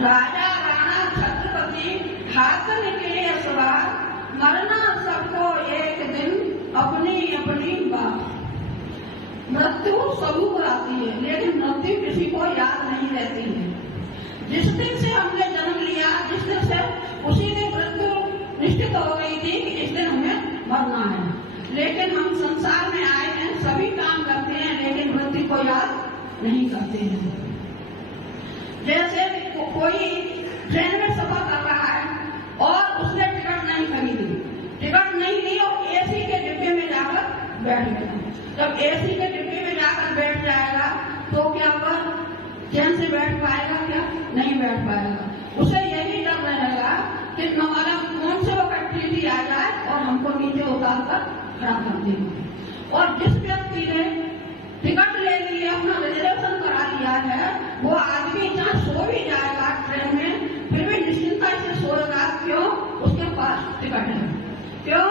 राजा राणा छत्रपति हाकन के सवार, मरना सबको एक दिन अपनी अपनी बात। मृत्यु सभी को आती है, लेकिन मृत्यु किसी को याद नहीं रहती है। जिस दिन से हमने जन्म लिया, जिस दिन से उसी दिन मृत्यु निश्चित हो गई थी कि इस दिन हमें मरना है। लेकिन हम संसार में आए हैं, सभी काम करते हैं, लेकिन मृत्यु को याद नहीं करते हैं। जैसे कोई ट्रेन में सफर कर रहा है और उसने टिकट नहीं खरीदी, टिकट नहीं ली और एसी के डिब्बे में जाकर बैठ गया। जब एसी के डिब्बे में जाकर बैठ जाएगा तो क्या वह चैन से बैठ पाएगा? क्या नहीं बैठ पाएगा। उसे यही डर रहेगा कि हमारा कौन से वक्त टीटी आ जाए और हमको नीचे उतार कर खड़ा कर देंगे। और जिस व्यक्ति ने टिकट ले ली, अपना रिजर्वेशन करा लिया है, वो आदमी जहाँ सो भी जाएगा ट्रेन में, फिर भी निश्चिंता से सोएगा। क्यों? उसके पास टिकट है। क्यों?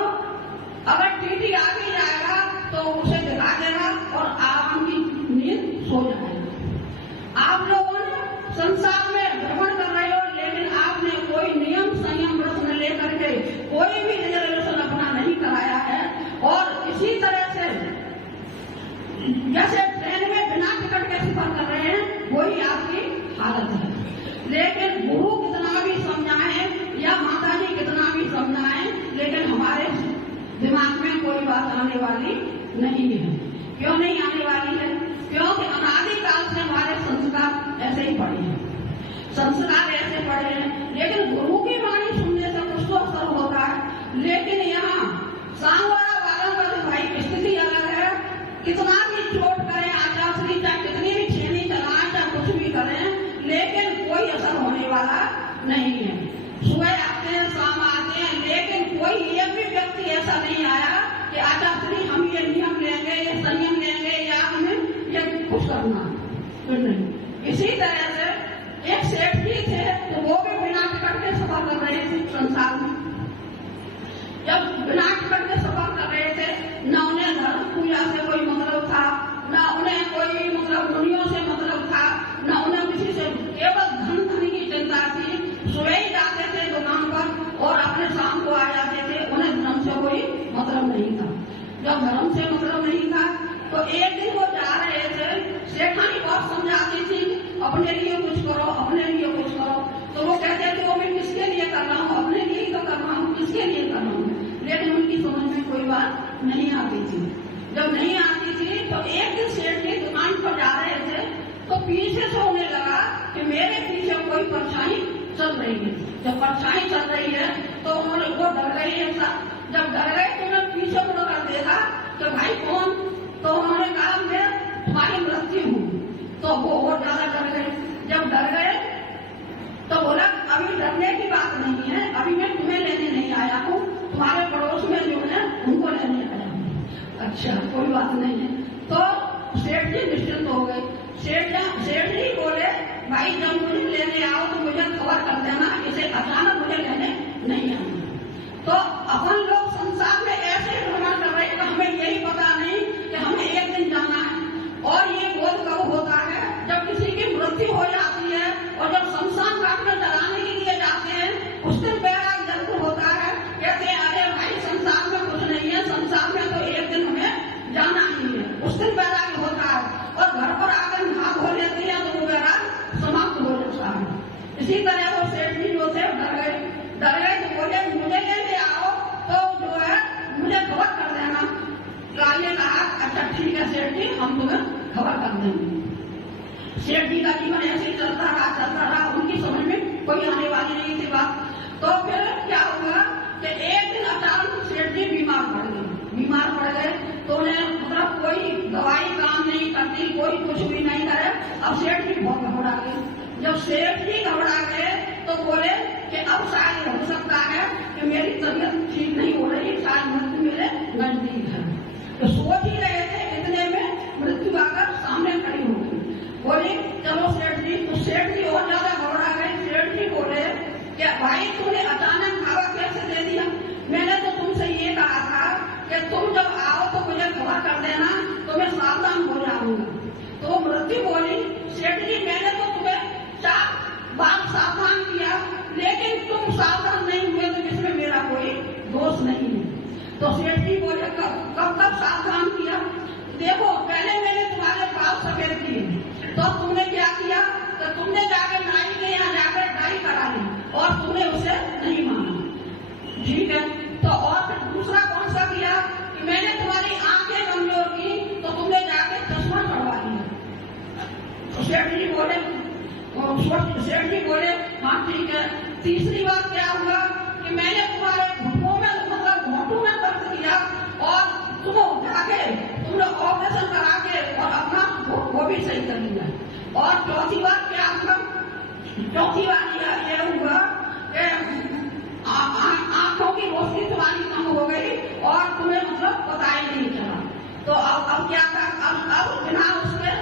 अगर टीटी आ भी जाएगा तो उसे दिखा देगा और आराम की नींद सो जाएगा। आप लोगों ने संसार में भ्रमण कर रहे हो, लेकिन आपने कोई नियम संयम व्रत न लेकर के कोई भी रिजर्वेशन अपना नहीं कराया है। और इसी तरह से जैसे ट्रेन में बिना टिकट के सफर कर रहे हैं, वही आपकी हालत है। लेकिन गुरु कितना भी समझाए या माता जी कितना भी समझाए, लेकिन हमारे दिमाग में कोई बात आने वाली नहीं है। क्यों नहीं आने वाली है? क्योंकि अनादिकाल से हमारे संस्कार ऐसे ही पड़े हैं, संस्कार ऐसे पड़े हैं। लेकिन गुरु की वाणी सुनने से कुछ तो असर होता है। लेकिन यहाँ सांगवाड़ा वालों का भाई स्थिति अलग है। कितना भी चोट करें, आचार्य चाहे कितनी भी छेनी चलाएं, चाहे कुछ भी करें, लेकिन कोई असर होने वाला नहीं है। सुबह आते हैं, शाम आते हैं, लेकिन कोई एक भी व्यक्ति ऐसा नहीं आया कि आचार्य हम ये नियम लेंगे, ये संयम लेंगे या हमें ये कुछ करना फिर नहीं। इसी तरह से एक सेठ जी थे, तो वो भी बिना टिकट के सफर कर रहे थे संसार में। जब बिना टिकट के सफर कर रहे थे, न उन्हें धर्म पूजा से कोई मतलब था, न उन्हें कोई मतलब दुनिया से मतलब था, न उन्हें किसी से, केवल धन की चिंता थी। सुबह ही जाते थे दुकान पर और अपने शाम को आ जाते थे। उन्हें धर्म से कोई मतलब नहीं था। जब धर्म से मतलब नहीं था तो एक दिन वो जा रहे थे, सेठानी बहुत समझाती थी अपने लिए कुछ करो, अपने लिए कुछ करो। तो वो कहते थे वो मैं किसके लिए कर रहा हूँ, अपने लिए तो कर रहा हूँ, किसके लिए कर रहा हूँ। लेकिन उनकी समझ में कोई बात नहीं आती थी। जब नहीं आती थी तो एक दिन सेठ की दुकान पर जा रहे थे, तो पीछे से उन्हें लगा कि मेरे पीछे कोई परछाई चल रही है। जब परछाई चल रही है तो उन्होंने वो डर गई है। जब डर गए तो उन्होंने पीछे मुड़कर देखा कि भाई कौन? तो उन्होंने कहा मैं तुम्हारी मृत्यु हूँ। तो वो और ज्यादा डर गए। जब डर गए तो बोला अभी डरने की बात नहीं है, अभी मैं तुम्हें लेने नहीं आया हूँ, तुम्हारे पड़ोस में जो है उनको लेने आया हूँ। अच्छा कोई बात नहीं है। तो सेठ जी निश्चिंत हो गए। सेठ जी बोले भाई जब मुझे लेने आओ तो मुझे खबर कर देना, इसे अचानक मुझे लेने नहीं आना। तो अपन लोग संसार में ऐसे भ्रमण कर रहे हैं, हमें यही पता नहीं कि हमें एक दिन जाना है। और ये बोध कब होता है? जब किसी की मृत्यु हो जाती है और जब शमशान घाट में जलाने के लिए जाते हैं, उस दिन बैराग जंतु होता है। कहते हैं अरे भाई संसार में कुछ नहीं है, संसार में तो एक दिन हमें जाना ही है। उस दिन बैराग होता है और घर पर आकर नहा धो लेते हैं तो वो बैराग समाप्त हो जाता है। इसी तरह वो सेठ जी जो थे डर गए तो बोले मुझे लेने आओ तो जो है मुझे खबर कर देना। राजे कहा अच्छा ठीक है सेठ जी, हम तुम्हें खबर कर देंगे। सेठ जी का जीवन ऐसे चलता रहा। उनकी समझ में कोई आने वाली नहीं थी बात। तो फिर क्या हुआ कि एक दिन अचानक सेठ जी बीमार पड़ गए। तो उन्हें मतलब कोई दवाई काम नहीं करती, कोई कुछ भी नहीं करे। अब सेठ जी बहुत घबरा गए। जब सेठ जी घबरा गए तो बोले कि अब शायद हो सकता है कि मेरी तबीयत ठीक नहीं हो रही, शायद मृत्यु मेरे नजदीक है। तो सोच ही रहे थे, इतने में मृत्यु आकर सामने खड़ी हो गई। बोले चलो सेठ जी। तो सेठ जी और ज्यादा घबरा गए। सेठ जी बोले कि भाई तूने अचानक भावा कैसे दे दिया? मैंने तो तुमसे ये कहा था कि तुम जब आओ तो मुझे खबर कर देना, तो मैं सावधान हो जाऊंगा। तो मृत्यु बोली सेठ जी मैंने तो तुम्हें 4 बार सावधान सेठ जी बोले हाँ ठीक है। तीसरी बार क्या हुआ कि मैंने तुम्हारे घुटनों में मतलब घोटू में दर्द किया और तुम उठा के तुमने ऑपरेशन करा के और अपना वो भी सही कर लिया। और चौथी बार क्या हुआ, चौथी बार यह हुआ कि आंखों की रोशनी तुम्हारी कम हो गई और तुम्हें मतलब पता ही नहीं चला। तो अब क्या था, अब बिना उसके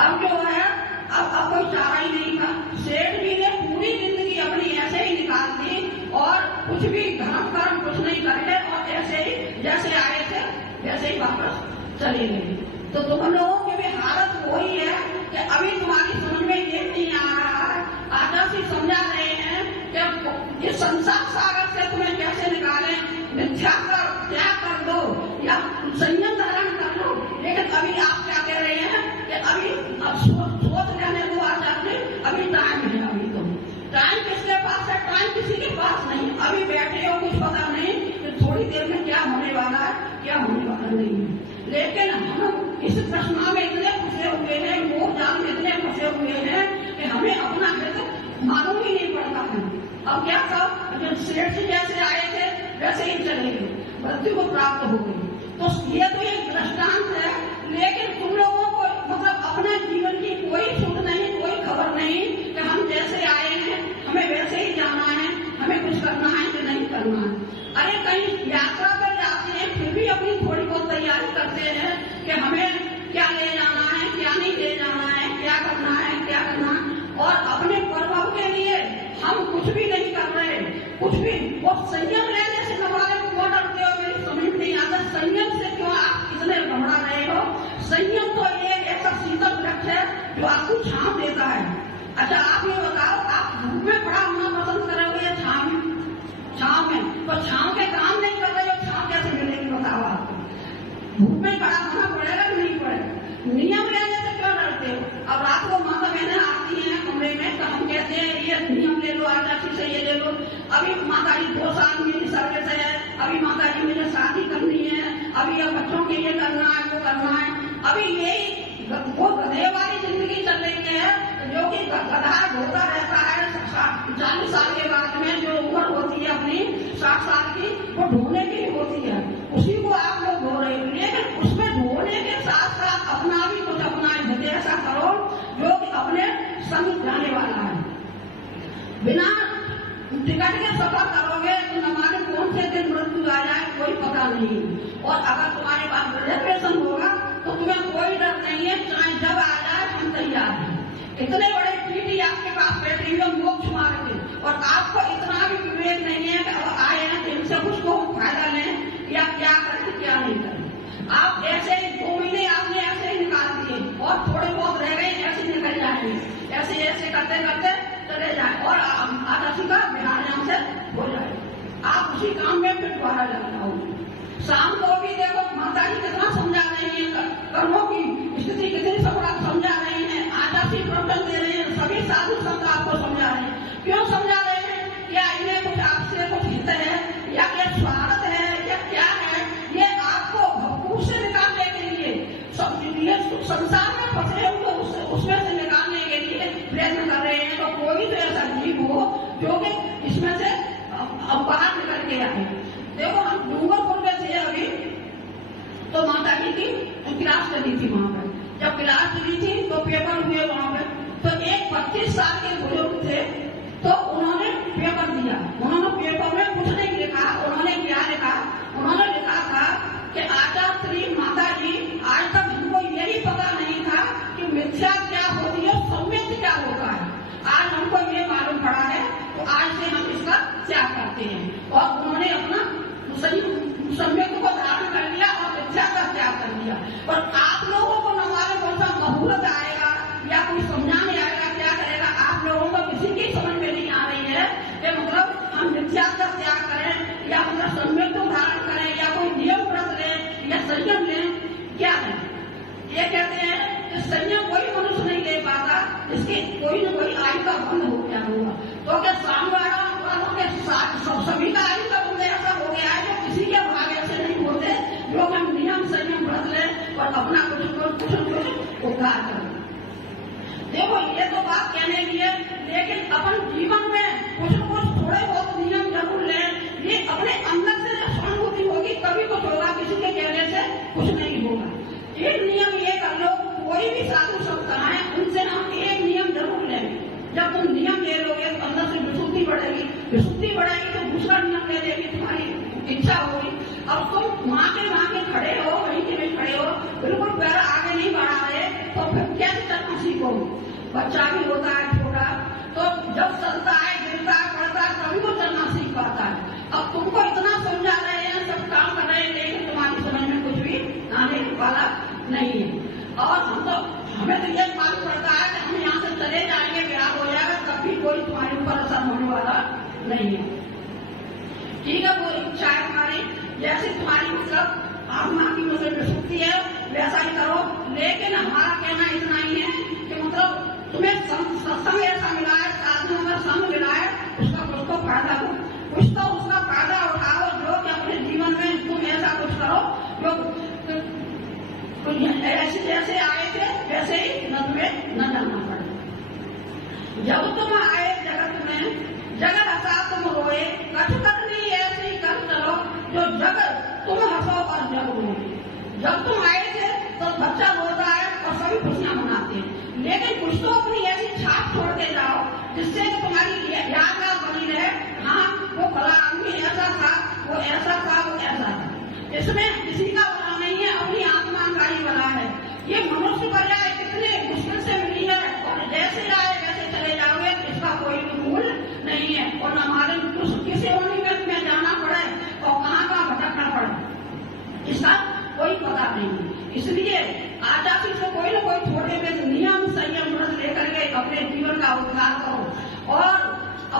अब जो है अब कोई चारा ही नहीं था। सेठ जी ने पूरी जिंदगी अपनी ऐसे ही निकाल दी और कुछ भी धर्म कर्म कुछ नहीं करते और ऐसे ही जैसे आए थे वैसे ही वापस चले गए। तो तुम लोगों की भी हालत वही है कि अभी तुम्हारी समझ में ये नहीं आ रहा है। आदर्श जी समझा रहे हैं कि ये संसार सागर से तुम्हें कैसे निकालें, मिथ्या कर त्याग कर दो या संयम धारण कर लो। लेकिन अभी आप क्या कह रहे हैं कि अभी अब सोच लेने दो आचार्य, अभी टाइम है। अभी तो टाइम किसके पास है, टाइम किसी के पास नहीं। अभी बैठे हो कुछ पता नहीं कि थोड़ी देर में क्या होने वाला है क्या होने वाला नहीं है। लेकिन हम इस प्रश्न में इतने फंसे हुए हैं, मोह जाल में इतने फंसे हुए हैं कि हमें अपना हित मालूम ही नहीं पड़ता है। अब क्या सब सेठ जी जैसे आए थे वैसे ही चले गए, मृत्यु को प्राप्त हो गई। तो ये तो एक दृष्टांत है। लेकिन तुम लोगों को मतलब अपने जीवन की कोई सुध नहीं, कोई खबर नहीं कि हम जैसे आए हैं हमें वैसे ही जाना है, हमें कुछ करना है कि नहीं करना है। अरे कहीं यात्रा पर जाते हैं फिर भी अपनी थोड़ी बहुत तैयारी करते हैं कि हमें क्या ले जाना है क्या नहीं ले जाना है, क्या करना है क्या करना है। और अपने परिवार के लिए हम कुछ भी नहीं कर रहे, कुछ भी। वो संयम लेने से हमारे क्यों डरते हो, मेरी समझ नहीं आता। संयम से क्यों आप इतने घबरा रहे हो? संयम तो एक ऐसा शीतल वृक्ष है जो आपको छांव देता है। अच्छा आप ये बताओ, आप धूप में खड़ा होना पसंद करोगे या छांव में? छांव में। तो छांव के काम नहीं कर रहे हो, छांव कैसे मिलेगी बताओ आपको? धूप में खड़ा होना पड़ेगा कि नहीं पड़ेगा? नियम लेने से क्यों डरते हो? अब रात को माता बहनें आती हैं कमरे में तो हम कहते हैं ये नियम ले लो, आदर्श से ये ले लो। अभी माता जी 2 साल मेरी सर्विस है, अभी माता जी मुझे शादी करनी है, अभी अब बच्चों के लिए करना है वो करना है। अभी यही वो गधे वाली जिंदगी चल रही है जो कि गधा ढोता रहता है 40 साल के बाद में जो उम्र होती है अपनी 60 साल की, वो ढोने की होती है, उसी को आप लोग ढो रहे हो। लेकिन उसमें ढोने के साथ साथ अपना भी कुछ अपना हित ऐसा करो जो कि अपने संग जाने वाला है। बिना टिकट के सफर करोगे तो हमारे कौन से दिन मृत्यु आ जाए कोई पता नहीं। और अगर तुम्हारे पास रिजर्वेशन होगा तो तुम्हें कोई डर नहीं है, चाहे जब आ जाए हम तैयार हैं। इतने बड़े टीटी आपके पास बैठे हुए मोक्ष मार्ग के, और आपको इतना भी विवेक नहीं है कि अब आए हैं तो इनसे कुछ को फायदा लें या क्या करें क्या नहीं करें। आप ऐसे 2 महीने आपने ऐसे ही निकाल दिए और थोड़े बहुत रह गए ऐसे निकल जाएंगे, ऐसे ऐसे करते करते चले जाए और आदर्श का विधान से हो जाए। आप उसी काम में फिर दोबारा लगना होगा। शाम को भी देखो माता जी कितना समझा रही है, कर्मों की स्थिति कितनी समझा रही है, आदर्श प्रवचन दे रहे हैं, सभी साधु संत आपको समझा रहे हैं। क्यों समझा रहे हैं? क्या इन्हें कुछ आपसे कुछ हित है या क्या स्वार्थ है या क्या है? ये आपको भवकूप से निकालने के लिए संसार में फंसे हुए उसमें से निकालने के लिए प्रयत्न कर रहे हैं। तो कोई तो ऐसा जीव हो जो कि इसमें से बाहर निकल के आए। देखो हम डूंगरपुर में थे अभी, तो माता जी की क्लास चली थी वहां पर। जब क्लास चली थी तो पेपर हुए वहां पे, तो एक 25 साल के बुजुर्ग थे, तो उन्होंने पेपर दिया। उन्होंने पेपर में कुछ नहीं लिखा, उन्होंने क्या लिखा? उन्होंने लिखा था कि आचार्य माता जी आज तक हमको यही पता नहीं था कि मिथ्या क्या होती है, सम्यक क्या होता है। आज हमको ये मालूम पड़ा है, तो आज से हम इसका त्याग करते हैं। और उन्होंने अपना सम्यक को धारण कर लिया और मिथ्या का त्याग कर दिया। और आप लोगों को न मालूम कौन सा मुहूर्त आएगा या कोई समझाने आएगा, क्या करेगा? आप लोगों को किसी की समझ में नहीं आ रही है कि मतलब हम मिथ्या का त्याग करें या मतलब सम्यक को धारण करें या कोई नियम व्रत लें या संयम लें, क्या है? ये कहते हैं कि संयम कोई मनुष्य नहीं ले पाता, इसकी कोई न कोई आयु का बंध हो गया होगा। तो क्या सामने वालों के सभी का आयु का बंध ऐसा हो गया है जो किसी के भाग ऐसे नहीं होते जो हम नियम संयम व्रत लें और अपना कुछ उद्धार करें। देखो ये तो बात कहने की है, लेकिन अपन जीवन में कुछ न कुछ थोड़े बहुत नियम जरूर लें। ये अपने अंदर से जब सहानुभूति होगी तभी कुछ होगा, किसी के कहने से कुछ नहीं होगा। एक नियम ये कर लो, कोई भी साधु संत है उनसे हम एक नियम जरूर लेंगे। जब तुम नियम ले लोगे तो अंदर से विशुद्धि बढ़ेगी, विशुद्धि बढ़ेगी तो दूसरा नियम ले लेगी, तुम्हारी इच्छा होगी। अब तुम वहां के खड़े हो, वहीं के वहीं खड़े हो, बिल्कुल पैर आगे नहीं बढ़ा रहे, तो फिर कैसे चलना सीखोगे? बच्चा भी होता है छोटा, तो जब चलता है, गिरता है, पड़ता है, तभी वो चलना सीख पाता है। अब तुमको इतना समझा रहे हैं, सब काम कर रहे हैं, लेकिन तुम्हारी समझ में कुछ भी आने वाला नहीं है। और हमें तो ये मालूम पड़ता है कि हम यहाँ से चले जाएंगे, विराग हो जाएगा, तब भी कोई तुम्हारे ऊपर असर होने वाला नहीं है। ठीक है, वो इच्छा है तुम्हारी, जैसे तुम्हारी मतलब आत्मा की मतलब विशुद्धि है वैसा ही करो। लेकिन हमारा कहना इतना ही है कि मतलब तुम्हें सत्संग ऐसा मिला है, साधनों का संग मिला है, उसका कुछ तो फायदा हो, कुछ तो उसका फायदा उठाओ, जो कि अपने जीवन में तुम ऐसा कुछ करो जो ऐसे जैसे आए थे वैसे ही नद में न जाना पड़े। जब तुम आए जगत में, जगत हंसा तुम रोए, कछ करनी ऐसी कर चलो जो जगत तुम हंसो और जग रोए। जब तुम आए थे तो बच्चा रोता है और सभी खुशियां मनाते हैं, लेकिन कुछ तो अपनी ऐसी छाप छोड़ के जाओ जिससे तुम्हारी यादगार बनी रहे। हाँ, वो फला आदमी ऐसा था, वो ऐसा था, वो ऐसा था। इसमें किसी का भला नहीं है, अपनी आत्मा का ही भला है। ये मनुष्य पर्याय कितने मुश्किल से मिली है, और जैसे आए वैसे चले जाओगे, इसका कोई मूल नहीं है। और न हमारे किसी यूनिवर्स में जाना पड़े और कहाँ भटकना पड़े, इसका कोई पता नहीं। इसलिए आजादी से कोई न कोई छोटे में नियम संयम व्रत लेकर के अपने जीवन का उद्धार करो, और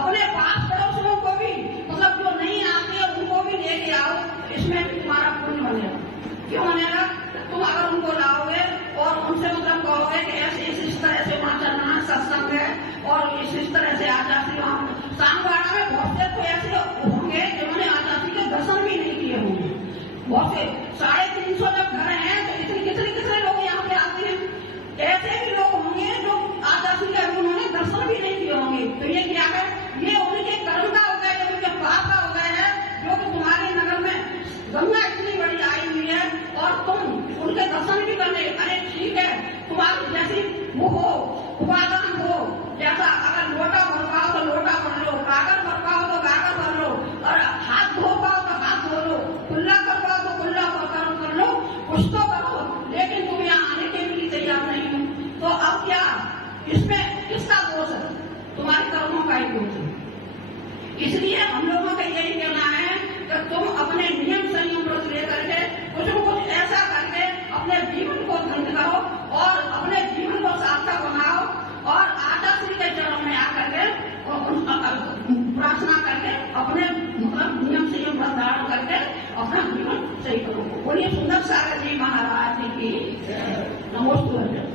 अपने पास पड़ोसियों को भी मतलब जो नहीं आते उनको भी लेके आओ। इसमें भी तुम्हारा पुण्य बनेगा। क्यों बनेगा? तुम अगर उनको लाओगे और उनसे मतलब कहोगे कि ऐसे इस तरह से वहाँ चलना है, सत्संग है, और इस तरह से आजादी वहाँ सांगवाड़ा में बहुत से तो ऐसे होंगे जिन्होंने आजादी के दर्शन भी नहीं किए होंगे। बहुत से 350 जब घर हैं तो कितने लोग यहाँ पे आते हैं। ऐसे भी लोग होंगे जो आजादी के उन्होंने दर्शन भी नहीं किए होंगे। तो ये क्या है? ये उनके कर्म का हो गया है, उनके पाप का हो गया है, जो कि तुम्हारे नगर में गंगा इतनी बड़ी आई हुई है और तुम उनके दर्शन भी करने। अरे ठीक है, तुम्हारी जैसी वो हो, उपादान हो, जैसा अगर लोटा भर पाओ तो लोटा भर लो, कागज भर पाओ तो कागज भर लो, और हाथ धो पाओ तो हाथ धो लो, कुल्ला कर पाओ तो कुल्ला कर लो, कुछ तो करो। लेकिन तुम यहाँ आने के लिए तैयार नहीं हो, तो अब क्या? इसमें किसका दोष है? तुम्हारे कर्मों का ही दोष है। इसलिए हम लोगों का यही कहना है कि तुम अपने नियम संयम व्रत लेकर के कुछ न कुछ ऐसा करके अपने जीवन को धन्य करो और अपने जीवन को सार्थक बनाओ, और आजा श्री के चरण में आकर के प्रार्थना करके अपने मतलब नियम संयम व्रत धारण करके अपना जीवन सही करो। बोलिए सुंदर सागर जी महाराज की नमोस्तुते।